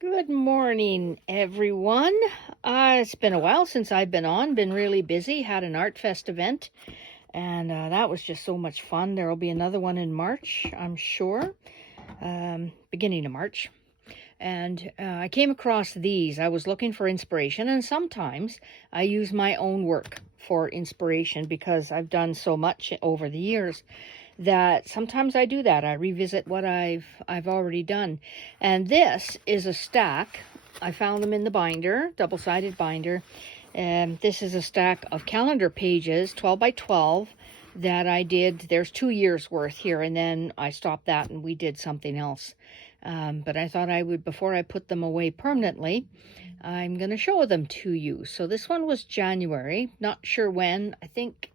Good morning, everyone. It's been a while since I've been on, been really busy, had an Art Fest event, and that was just so much fun. There will be another one in March, I'm sure, beginning of March. And I came across these. I was looking for inspiration, and sometimes I use my own work for inspiration because I've done so much over the years that sometimes I do that. I revisit what I've already done. And this is a stack. I found them in the binder, double-sided binder. And this is a stack of calendar pages, 12 by 12, that I did. There's 2 years worth here, and then I stopped that and we did something else. But I thought I would, before I put them away permanently, I'm going to show them to you. So this one was January, not sure when. I think,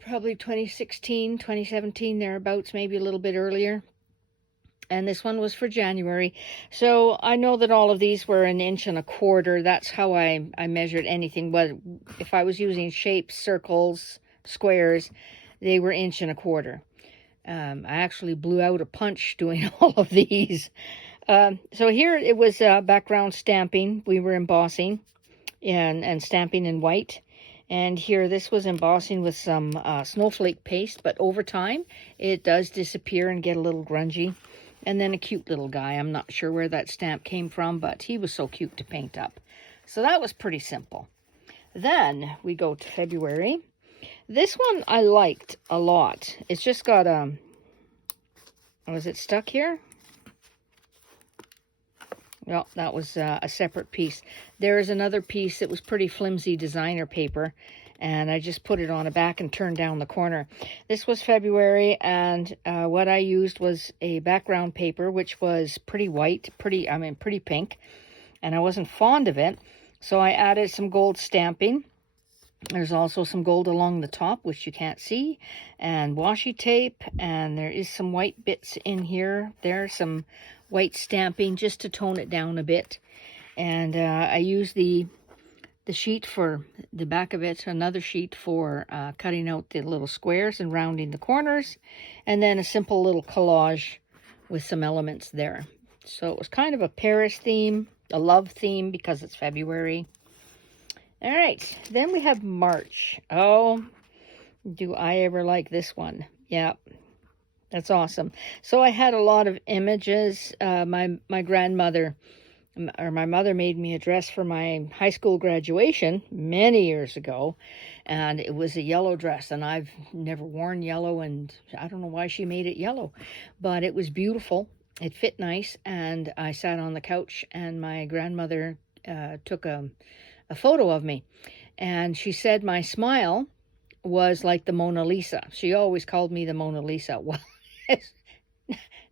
probably 2016, 2017, thereabouts, maybe a little bit earlier. And this one was for January. So I know that all of these were 1.25 inches. That's how I measured anything. But if I was using shapes, circles, squares, they were 1.25 inches. I actually blew out a punch doing all of these. So here it was background stamping. We were embossing and stamping in white. And here this was embossing with some snowflake paste, but over time it does disappear and get a little grungy. And then a cute little guy. I'm not sure where that stamp came from, but he was so cute to paint up. So that was pretty simple. Then we go to February. This one I liked a lot. It's just got was it stuck here? Well, that was a separate piece. There is another piece that was pretty flimsy designer paper, and I just put it on a back and turned down the corner. This was February, and what I used was a background paper, which was pretty white, pretty pink, and I wasn't fond of it, so I added some gold stamping. There's also some gold along the top, which you can't see, and washi tape, and there is some white bits in here. There's some white stamping just to tone it down a bit. And I used the sheet for the back of it, another sheet for cutting out the little squares and rounding the corners, and then a simple little collage with some elements there. So it was kind of a Paris theme, a love theme, because it's February. All right, then we have March. Oh, do I ever like this one? Yeah, that's awesome. So I had a lot of images. My grandmother, or my mother, made me a dress for my high school graduation many years ago, and it was a yellow dress, and I've never worn yellow, and I don't know why she made it yellow, but it was beautiful. It fit nice, and I sat on the couch, and my grandmother took a photo of me, and she said my smile was like the Mona Lisa. She always called me the Mona Lisa. Well, it's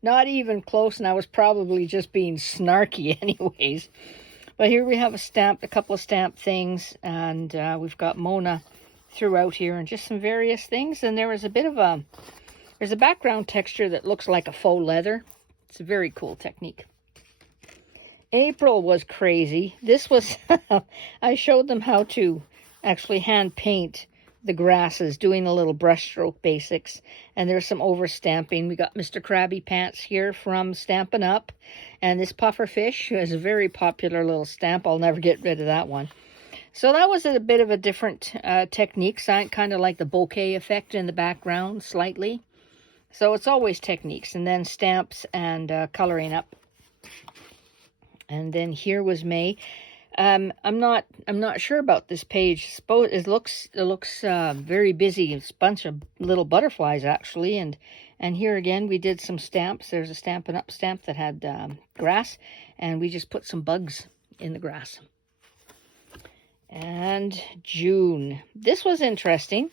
not even close, and I was probably just being snarky anyways. But here we have a couple of stamp things, and we've got Mona throughout here, and just some various things. And there was a bit of there's a background texture that looks like a faux leather. It's a very cool technique. April was crazy. This was, I showed them how to actually hand paint the grasses, doing a little brushstroke basics. And there's some over stamping. We got Mr. Krabby Pants here from Stampin' Up. And this puffer fish is a very popular little stamp. I'll never get rid of that one. So that was a bit of a different technique, kind of like the bokeh effect in the background slightly. So it's always techniques, and then stamps and coloring up. And then here was May. I'm not sure about this page. It looks very busy. It's a bunch of little butterflies actually, and here again we did some stamps. There's a Stampin' Up stamp that had grass, and we just put some bugs in the grass. And June. This was interesting.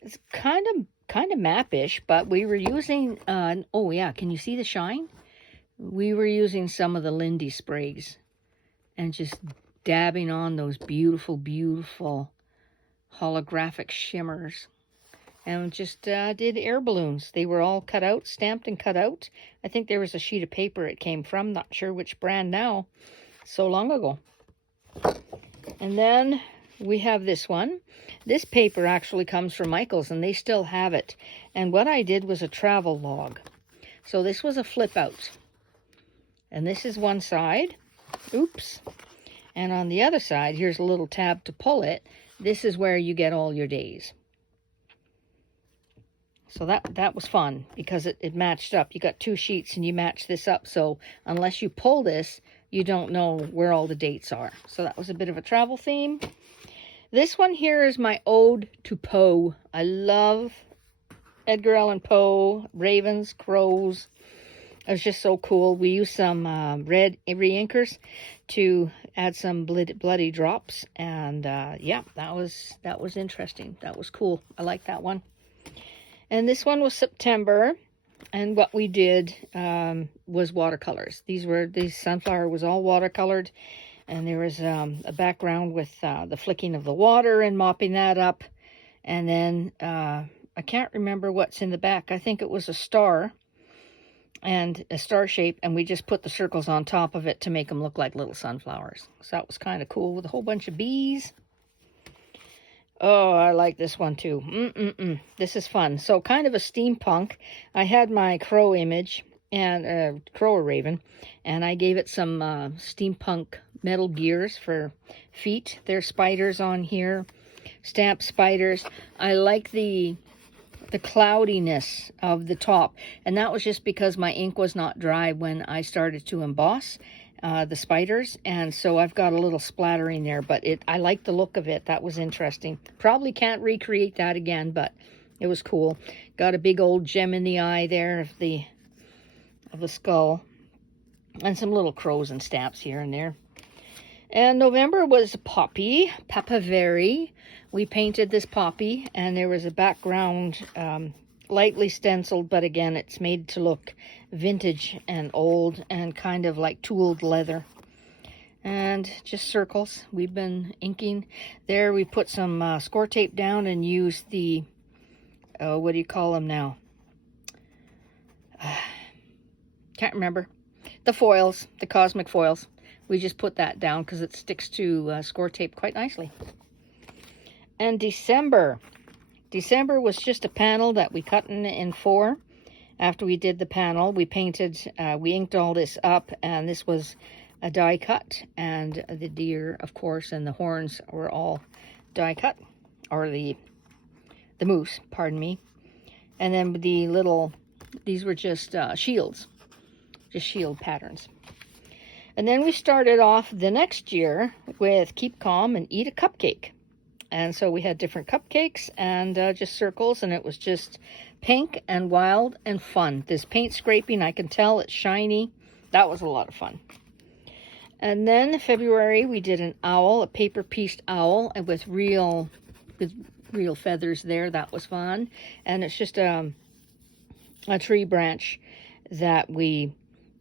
It's kind of map-ish, but we were using. Oh yeah, can you see the shine? We were using some of the Lindy sprays and just dabbing on those beautiful, beautiful holographic shimmers. And just did air balloons. They were all cut out, stamped and cut out. I think there was a sheet of paper it came from. Not sure which brand now. So long ago. And then we have this one. This paper actually comes from Michaels, and they still have it. And what I did was a travel log. So this was a flip out. And this is one side. Oops. And on the other side, here's a little tab to pull it. This is where you get all your days. So that was fun because it matched up. You got two sheets and you match this up. So unless you pull this, you don't know where all the dates are. So that was a bit of a travel theme. This one here is my ode to Poe. I love Edgar Allan Poe, ravens, crows. It was just so cool. We used some red re-inkers to add some bloody drops. And yeah, that was interesting. That was cool. I like that one. And this one was September, and what we did was watercolors. This sunflower was all watercolored, and there was a background with the flicking of the water and mopping that up. And then I can't remember what's in the back. I think it was a star and a star shape, and we just put the circles on top of it to make them look like little sunflowers. So that was kind of cool with a whole bunch of bees. Oh, I like this one too. This is fun. So kind of a steampunk. I had my crow image and crow or raven, and I gave it some steampunk metal gears for feet. There's spiders on here, stamped spiders. I like the cloudiness of the top, and that was just because my ink was not dry when I started to emboss the spiders, and so I've got a little splattering there, but I like the look of it. That was interesting. Probably can't recreate that again, but it was cool. Got a big old gem in the eye there of the skull, and some little crows and stamps here and there. And November was Poppy, Papaver. We painted this poppy, and there was a background lightly stenciled, but again, it's made to look vintage and old and kind of like tooled leather. And just circles. We've been inking. There we put some score tape down and used the, what do you call them now? Can't remember. The foils, the cosmic foils. We just put that down because it sticks to score tape quite nicely. And December was just a panel that we cut in 4. After we did the panel, we painted, we inked all this up, and this was a die cut, and the deer, of course, and the horns were all die cut, or the moose, pardon me. And then these were just shields, just shield patterns. And then we started off the next year with Keep Calm and Eat a Cupcake. And so we had different cupcakes and just circles, and it was just pink and wild and fun. This paint scraping, I can tell it's shiny. That was a lot of fun. And then February, we did an owl, a paper pieced owl, and with real feathers there. That was fun. And it's just a tree branch that we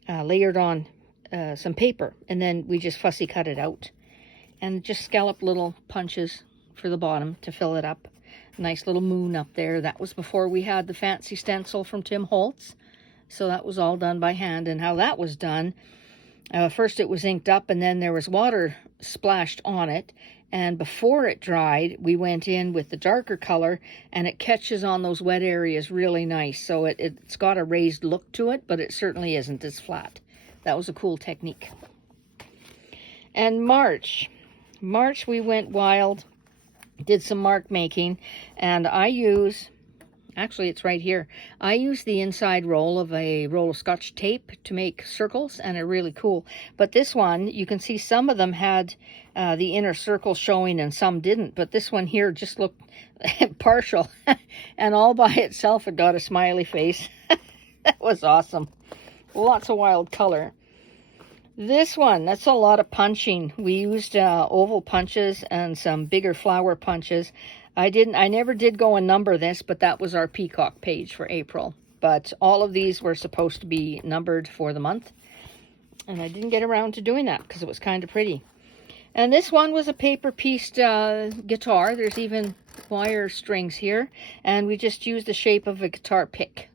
layered on some paper, and then we just fussy cut it out. And just scallop little punches for the bottom to fill it up. Nice little moon up there. That was before we had the fancy stencil from Tim Holtz. So that was all done by hand. And how that was done, first it was inked up, and then there was water splashed on it. And before it dried, we went in with the darker color, and it catches on those wet areas really nice. So it's got a raised look to it, but it certainly isn't as flat. That was a cool technique. And March we went wild. Did some mark making, and actually it's right here, I use the inside roll of a roll of Scotch tape to make circles, and they're really cool. But this one, you can see some of them had the inner circle showing and some didn't, but this one here just looked partial, and all by itself it got a smiley face. That was awesome. Lots of wild color. This one, that's a lot of punching. We used oval punches and some bigger flower punches. I never did go and number this, but that was our peacock page for April. But all of these were supposed to be numbered for the month. And I didn't get around to doing that because it was kind of pretty. And this one was a paper-pieced guitar. There's even wire strings here. And we just used the shape of a guitar pick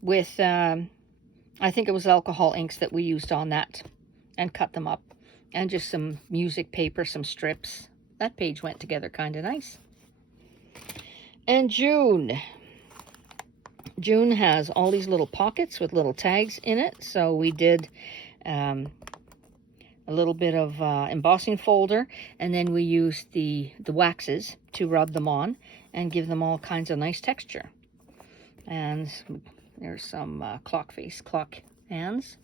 with... I think it was alcohol inks that we used on that, and cut them up, and just some music paper, some strips. That page went together kind of nice. And June has all these little pockets with little tags in it. So we did a little bit of embossing folder, and then we used the waxes to rub them on and give them all kinds of nice texture. And there's some clock hands.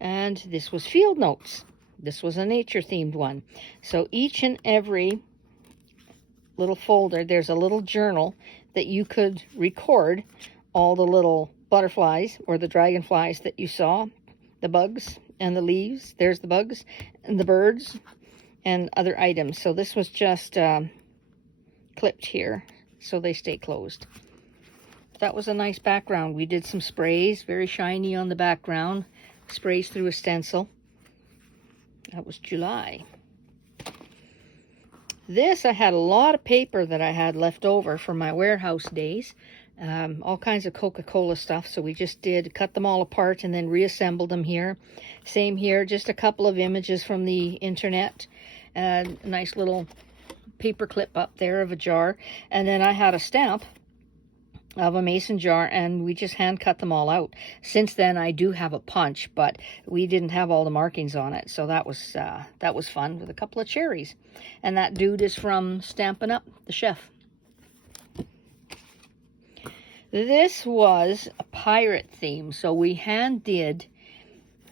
And this was field notes. This was a nature themed one. So each and every little folder, there's a little journal that you could record all the little butterflies or the dragonflies that you saw, the bugs and the leaves. There's the bugs and the birds and other items. So this was just clipped here so they stay closed. That was a nice background. We did some sprays, very shiny on the background. Sprays through a stencil. That was July. This, I had a lot of paper that I had left over from my warehouse days. All kinds of Coca-Cola stuff. So we just cut them all apart and then reassembled them here. Same here, just a couple of images from the internet. A nice little paper clip up there of a jar. And then I had a stamp of a mason jar, and we just hand cut them all out. Since then, I do have a punch, but we didn't have all the markings on it, so that was fun with a couple of cherries. And that dude is from Stampin' Up, the chef. This was a pirate theme, so we hand did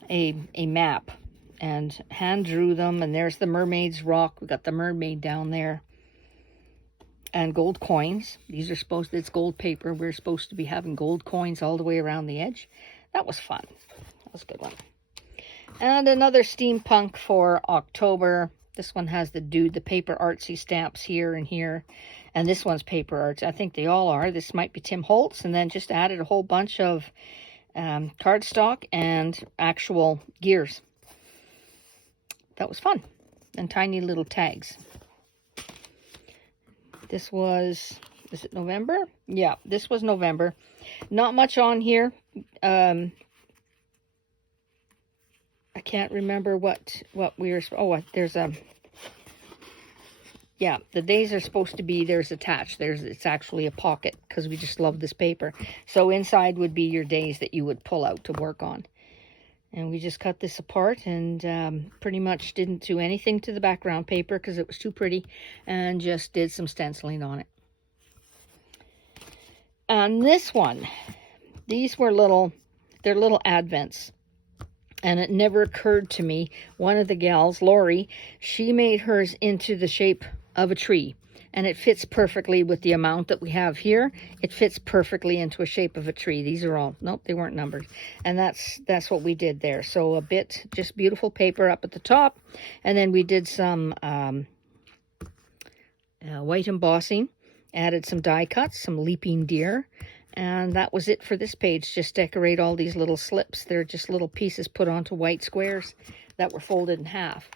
a map and hand drew them, and there's the mermaid's rock. We got the mermaid down there. And gold coins. These are it's gold paper. We're supposed to be having gold coins all the way around the edge. That was fun. That was a good one. And another steampunk for October. This one has the paper artsy stamps here and here. And this one's paper arts. I think they all are. This might be Tim Holtz. And then just added a whole bunch of cardstock and actual gears. That was fun. And tiny little tags. This was it November? Yeah, this was November. Not much on here. I can't remember what we were, there's yeah, the days are supposed to be, there's attached. It's actually a pocket because we just love this paper. So inside would be your days that you would pull out to work on. And we just cut this apart and pretty much didn't do anything to the background paper because it was too pretty, and just did some stenciling on it. On this one, these were they're little advents. And it never occurred to me, one of the gals, Lori, she made hers into the shape of a tree. And it fits perfectly with the amount that we have here. It fits perfectly into a shape of a tree. These are all, nope, they weren't numbered. And that's what we did there. So a bit, just beautiful paper up at the top. And then we did some white embossing. Added some die cuts, some leaping deer. And that was it for this page. Just decorate all these little slips. They're just little pieces put onto white squares that were folded in half.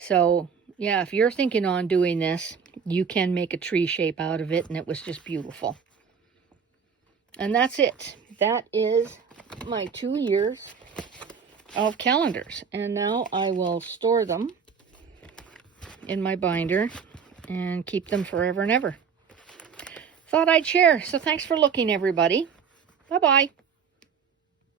So, yeah, if you're thinking on doing this, you can make a tree shape out of it, and it was just beautiful. And that's it. That is my 2 years of calendars. And now I will store them in my binder and keep them forever and ever. Thought I'd share. So thanks for looking, everybody. Bye-bye.